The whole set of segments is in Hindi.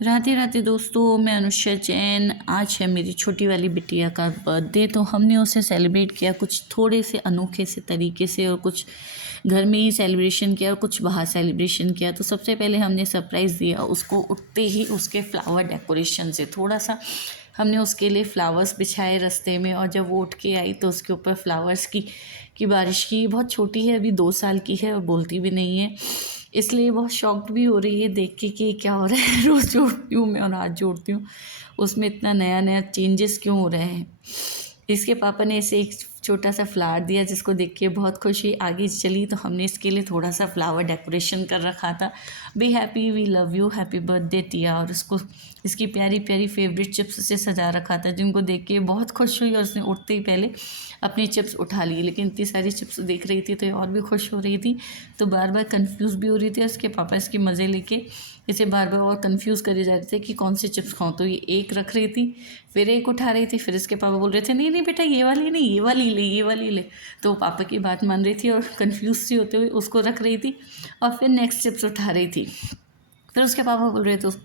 राधे राधे दोस्तों, मैं अनुष्का जैन। आज है मेरी छोटी वाली बिटिया का बर्थडे, तो हमने उसे सेलिब्रेट किया कुछ थोड़े से अनोखे से तरीके से, और कुछ घर में ही सेलिब्रेशन किया और कुछ बाहर सेलिब्रेशन किया। तो सबसे पहले हमने सरप्राइज़ दिया उसको उठते ही उसके फ्लावर डेकोरेशन से। थोड़ा सा हमने उसके लिए फ्लावर्स बिछाए रास्ते में, और जब वो उठ के आई तो उसके ऊपर फ्लावर्स की बारिश की। बहुत छोटी है, अभी 2 साल की है और बोलती भी नहीं है, इसलिए बहुत शॉक्ड भी हो रही है देख के कि क्या हो रहा है। रोज़ जोड़ती हूँ मैं और आज जोड़ती हूँ, उसमें इतना नया नया चेंजेस क्यों हो रहे हैं। इसके पापा ने इसे एक छोटा सा फ्लावर दिया जिसको देख के बहुत खुशी आगे चली, तो हमने इसके लिए थोड़ा सा फ्लावर डेकोरेशन कर रखा था। Be happy, we love you, happy birthday Tia. और उसको इसकी प्यारी प्यारी फेवरेट चिप्स से सजा रखा था, जिनको देख के बहुत खुश हुई और उसने उठते ही पहले अपनी चिप्स उठा ली। लेकिन इतनी सारी चिप्स देख रही थी तो ये और भी खुश हो रही थी, तो बार बार कंफ्यूज भी हो रही थी। उसके पापा इसके मज़े लेके इसे बार बार और कंफ्यूज करे जा रहे थे कि कौन सी चिप्स खाऊं। तो ये एक रख रही थी, फिर एक उठा रही थी, फिर इसके पापा बोल रहे थे नहीं नहीं बेटा ये वाली नहीं, ये वाली ले, ये वाली ले। तो पापा की बात मान रही थी और कंफ्यूज सी होते हुए उसको रख रही थी, और फिर नेक्स्ट चिप्स उठा रही थी। फिर उसके पापा बोल रहे थे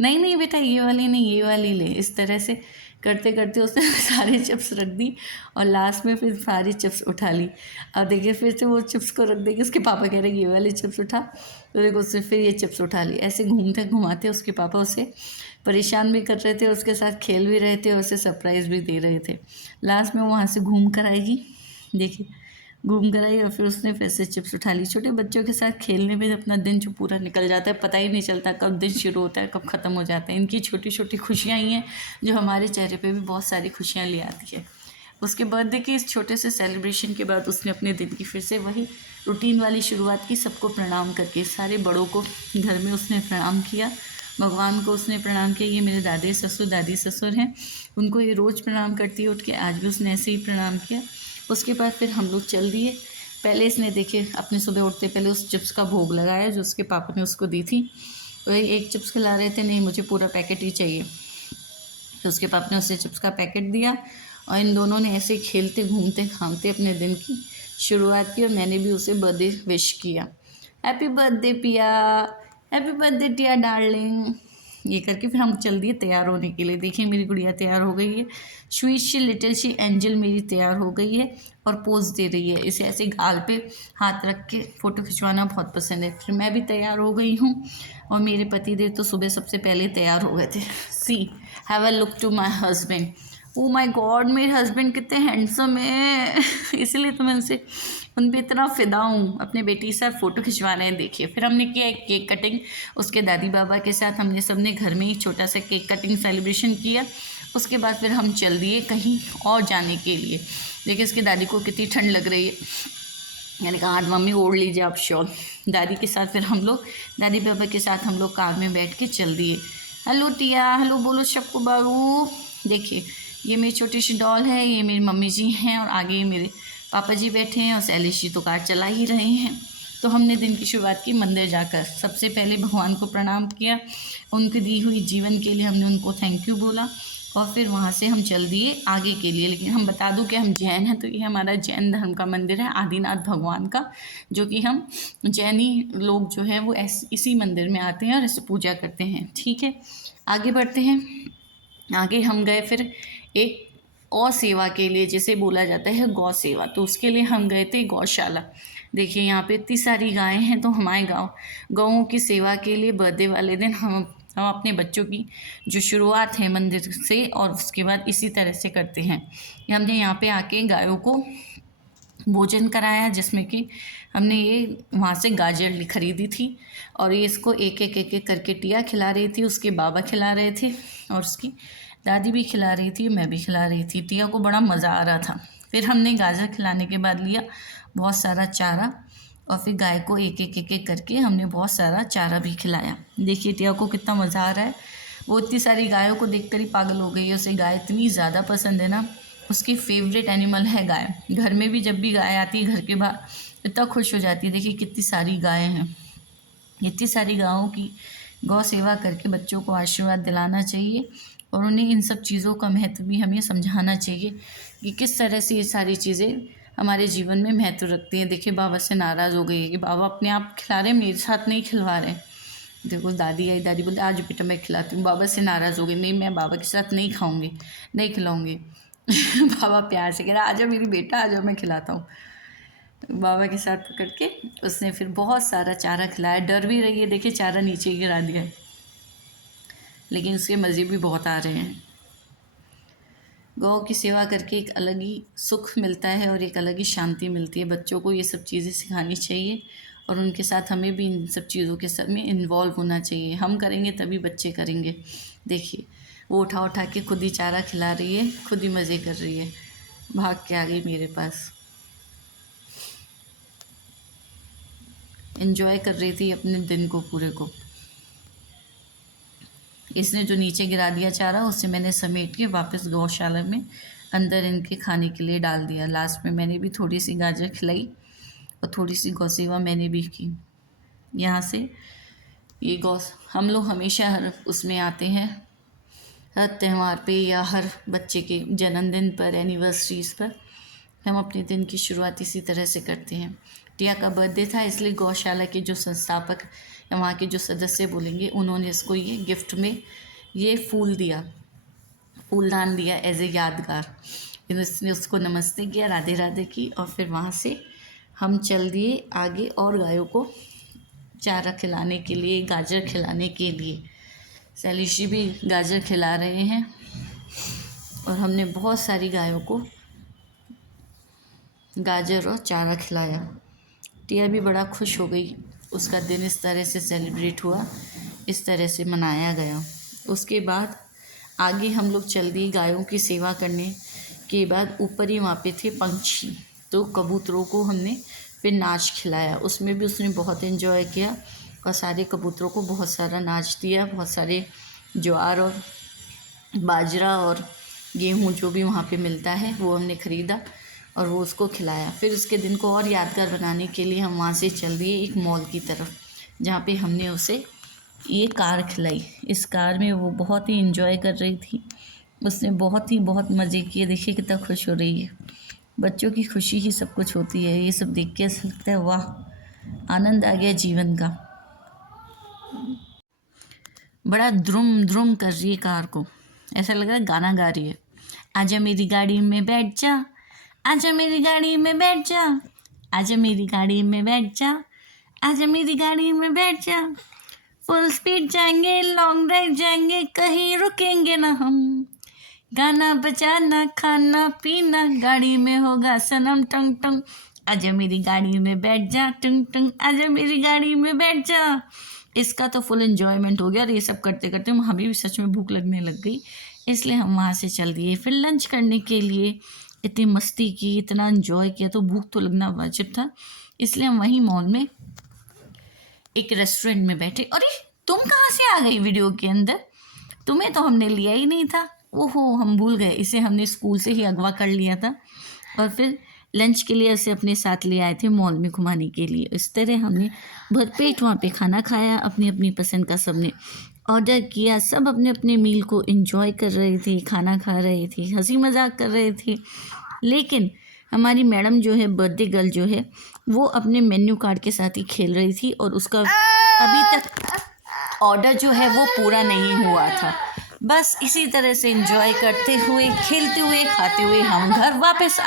नहीं नहीं बेटा ये वाली नहीं, ये वाली ले। इस तरह से करते करते उसने सारी चिप्स रख दी, और लास्ट में फिर सारी चिप्स उठा ली। अब देखिए फिर से वो चिप्स को रख देगी, उसके पापा कह रहे ये वाली चिप्स उठा, तो देखो उसने फिर ये चिप्स उठा ली। ऐसे घूमते घुमाते उसके पापा उसे परेशान भी कर रहे थे, और उसके साथ खेल भी रहे थे और उसे सरप्राइज़ भी दे रहे थे। लास्ट में वो वहाँ से घूम कर आएगी, देखिए घूम कर आई, और फिर उसने फिर से चिप्स उठा ली। छोटे बच्चों के साथ खेलने में अपना दिन जो पूरा निकल जाता है, पता ही नहीं चलता कब दिन शुरू होता है कब ख़त्म हो जाता है। इनकी छोटी छोटी खुशियाँ ही हैं जो हमारे चेहरे पे भी बहुत सारी खुशियाँ ले आती है। उसके बर्थडे के इस छोटे से सेलिब्रेशन के बाद उसने अपने दिन की फिर से वही रूटीन वाली शुरुआत की। सबको प्रणाम करके, सारे बड़ों को घर में उसने प्रणाम किया, भगवान को उसने प्रणाम किया। ये मेरे दादी ससुर हैं, उनको ये रोज़ प्रणाम करती है उठ के, आज भी उसने ऐसे ही प्रणाम किया। उसके बाद फिर हम लोग चल दिए। पहले इसने देखिए अपने सुबह उठते पहले उस चिप्स का भोग लगाया जो उसके पापा ने उसको दी थी। वही एक चिप्स खिला रहे थे, नहीं मुझे पूरा पैकेट ही चाहिए, तो उसके पापा ने उसे चिप्स का पैकेट दिया, और इन दोनों ने ऐसे खेलते घूमते खामते अपने दिन की शुरुआत की। और मैंने भी उसे बर्थडे विश किया, हैप्पी बर्थडे पिया, हैप्पी बर्थडे टिया डार्लिंग। ये करके फिर हम चल दिए तैयार होने के लिए। देखिए मेरी गुड़िया तैयार हो गई है, स्वीट सी लिटिल सी एंजल मेरी तैयार हो गई है और पोज दे रही है। इसे ऐसे गाल पे हाथ रख के फ़ोटो खिंचवाना बहुत पसंद है। फिर मैं भी तैयार हो गई हूँ, और मेरे पति देव तो सुबह सबसे पहले तैयार हो गए थे। See have a look to my husband, oh my God मेरे हस्बैंड कितने हैंडसम है। इसलिए तो मैं उन पर इतना फ़िदा हूँ। अपने बेटी के साथ फ़ोटो खिंचवाना है। देखिए फिर हमने किया एक केक कटिंग उसके दादी बाबा के साथ। हमने सबने घर में ही छोटा सा केक कटिंग सेलिब्रेशन किया। उसके बाद फिर हम चल दिए कहीं और जाने के लिए। देखिए इसकी दादी को कितनी ठंड लग रही है, मैंने कहा आज मम्मी ओढ़ लीजिए आप शॉल। दादी के साथ फिर हम लोग दादी बाबा के साथ हम लोग कार में बैठ के चल दिए। हेलो टिया, हेलो बोलो सबको बाबू। देखिए ये मेरी छोटी सी डॉल है, ये मेरी मम्मी जी हैं, और आगे मेरे पापा जी बैठे हैं, और शैलेश जी तो कार चला ही रहे हैं। तो हमने दिन की शुरुआत की मंदिर जाकर। सबसे पहले भगवान को प्रणाम किया, उनकी दी हुई जीवन के लिए हमने उनको थैंक यू बोला, और फिर वहाँ से हम चल दिए आगे के लिए। लेकिन हम बता दूं कि हम जैन हैं, तो ये हमारा जैन धर्म का मंदिर है आदिनाथ भगवान का, जो कि हम जैनी लोग जो हैं वो इसी मंदिर में आते हैं और इसे पूजा करते हैं। ठीक है, आगे बढ़ते हैं। आगे हम गए फिर एक गौ सेवा के लिए, जिसे बोला जाता है गौ सेवा। तो उसके लिए हम गए थे गौशाला। देखिए यहाँ पे इतनी सारी गायें हैं, तो हमारे गौओं की सेवा के लिए बर्थडे वाले दिन हम अपने बच्चों की जो शुरुआत है मंदिर से, और उसके बाद इसी तरह से करते हैं। हमने यहाँ पे आके गायों को भोजन कराया, जिसमें कि हमने ये वहाँ से गाजर खरीदी थी, और ये इसको एक एक करके टिया खिला रही थी, उसके बाबा खिला रहे थे, और उसकी दादी भी खिला रही थी, मैं भी खिला रही थी। टिया को बड़ा मज़ा आ रहा था। फिर हमने गाजर खिलाने के बाद लिया बहुत सारा चारा, और फिर गाय को एक एक करके हमने बहुत सारा चारा भी खिलाया। देखिए टिया को कितना मज़ा आ रहा है। वो इतनी सारी गायों को देखकर ही पागल हो गई है। उसे गाय इतनी ज़्यादा पसंद है ना, उसकी फेवरेट एनिमल है गाय। घर में भी जब भी गाय आती है घर के बाहर इतना खुश हो जाती है। देखिए कितनी सारी गायें हैं। इतनी सारी गायों की गौ सेवा करके बच्चों को आशीर्वाद दिलाना चाहिए, और उन्हें इन सब चीज़ों का महत्व भी हमें समझाना चाहिए कि किस तरह से ये सारी चीज़ें हमारे जीवन में महत्व रखती हैं। देखिए बाबा से नाराज़ हो गई है कि बाबा अपने आप खिला रहे, मेरे साथ नहीं खिलवा रहे। देखो दादी आई, दादी बोलते आज बेटा मैं खिलाती हूँ। बाबा से नाराज़ हो गई, नहीं मैं बाबा के साथ नहीं खाऊंगी, नहीं खिलाऊंगी। बाबा प्यार से कह रहा आजा मेरी बेटा, आजा मैं खिलाता हूँ। तो बाबा के साथ पकड़ के उसने फिर बहुत सारा चारा खिलाया। डर भी रही है, देखिए चारा नीचे ही गिरा दिया है, लेकिन उसके मज़े भी बहुत आ रहे हैं। गौ की सेवा करके एक अलग ही सुख मिलता है और एक अलग ही शांति मिलती है। बच्चों को ये सब चीज़ें सिखानी चाहिए और उनके साथ हमें भी इन सब चीज़ों के सब में इन्वॉल्व होना चाहिए। हम करेंगे तभी बच्चे करेंगे। देखिए वो उठा उठा के खुद ही चारा खिला रही है, खुद ही मज़े कर रही है, भाग के आ गई मेरे पास। एंजॉय कर रही थी अपने दिन को पूरे को। इसने जो नीचे गिरा दिया चारा उसे मैंने समेट के वापस गौशाला में अंदर इनके खाने के लिए डाल दिया। लास्ट में मैंने भी थोड़ी सी गाजर खिलाई और थोड़ी सी गौ सेवा मैंने भी की। यहाँ से ये गौ, हम लोग हमेशा हर उसमें आते हैं, हर त्यौहार पे या हर बच्चे के जन्मदिन पर, एनिवर्सरीज़ पर हम अपने दिन की शुरुआत इसी तरह से करते हैं। टिया का बर्थडे था, इसलिए गौशाला के जो संस्थापक या वहाँ के जो सदस्य बोलेंगे, उन्होंने इसको ये गिफ्ट में ये फूल दिया, फूलदान दिया एज ए यादगार। इसने उसको नमस्ते किया, राधे राधे की, और फिर वहाँ से हम चल दिए आगे और गायों को चारा खिलाने के लिए, गाजर खिलाने के लिए। शैलेश जी भी गाजर खिला रहे हैं और हमने बहुत सारी गायों को गाजर और चारा खिलाया। टिया भी बड़ा खुश हो गई, उसका दिन इस तरह से सेलिब्रेट हुआ, इस तरह से मनाया गया। उसके बाद आगे हम लोग चल दिए गायों की सेवा करने के बाद। ऊपर ही वहाँ पे थे पंछी, तो कबूतरों को हमने फिर नाच खिलाया। उसमें भी उसने बहुत एंजॉय किया और सारे कबूतरों को बहुत सारा नाच दिया। बहुत सारे ज्वार और बाजरा और गेहूँ जो भी वहाँ पे मिलता है वो हमने ख़रीदा और वो उसको खिलाया। फिर उसके दिन को और यादगार बनाने के लिए हम वहाँ से चल दिए एक मॉल की तरफ, जहाँ पे हमने उसे ये कार खिलाई। इस कार में वो बहुत ही एंजॉय कर रही थी, उसने बहुत मज़े किए। देखिए कितना खुश हो रही है। बच्चों की खुशी ही सब कुछ होती है। ये सब देख के ऐसा लगता है वाह, आनंद आ गया जीवन का। बड़ा द्रुम द्रुम कर रही है कार को, ऐसा लग रहा है गाना गा रही है। आजा मेरी गाड़ी में बैठ जा, आजा मेरी गाड़ी में बैठ जा, आजा मेरी गाड़ी में बैठ जा, आजा मेरी गाड़ी में बैठ जा। फुल स्पीड जाएंगे, लॉन्ग ड्राइव जाएंगे, कहीं रुकेंगे ना हम। गाना बजाना, खाना पीना, गाड़ी में होगा सनम टंग टंग। आजा मेरी गाड़ी में बैठ जा, टंग टंग, आजा मेरी गाड़ी में बैठ जा। इसका तो फुल एन्जॉयमेंट हो गया और ये सब करते करते हमें भी सच में भूख लगने लग गई, इसलिए हम वहाँ से चल दिए फिर लंच करने के लिए। इतनी मस्ती की, इतना एंजॉय किया, तो भूख तो लगना वाजिब था, इसलिए हम वहीं मॉल में एक रेस्टोरेंट में बैठे। अरे तुम कहाँ से आ गई वीडियो के अंदर, तुम्हें तो हमने लिया ही नहीं था। ओहो हम भूल गए, इसे हमने स्कूल से ही अगवा कर लिया था और फिर लंच के लिए उसे अपने साथ ले आए थे मॉल में घुमाने के लिए। इस तरह हमने भरपेट वहाँ पे खाना खाया, अपनी अपनी पसंद का सबने ऑर्डर किया। सब अपने अपने मील को एंजॉय कर रहे थे, खाना खा रहे थे, हंसी मजाक कर रहे थे। लेकिन हमारी मैडम जो है, बर्थडे गर्ल जो है, वो अपने मेन्यू कार्ड के साथ ही खेल रही थी और उसका अभी तक ऑर्डर जो है वो पूरा नहीं हुआ था। बस इसी तरह से एंजॉय करते हुए, खेलते हुए, खाते हुए हम घर वापस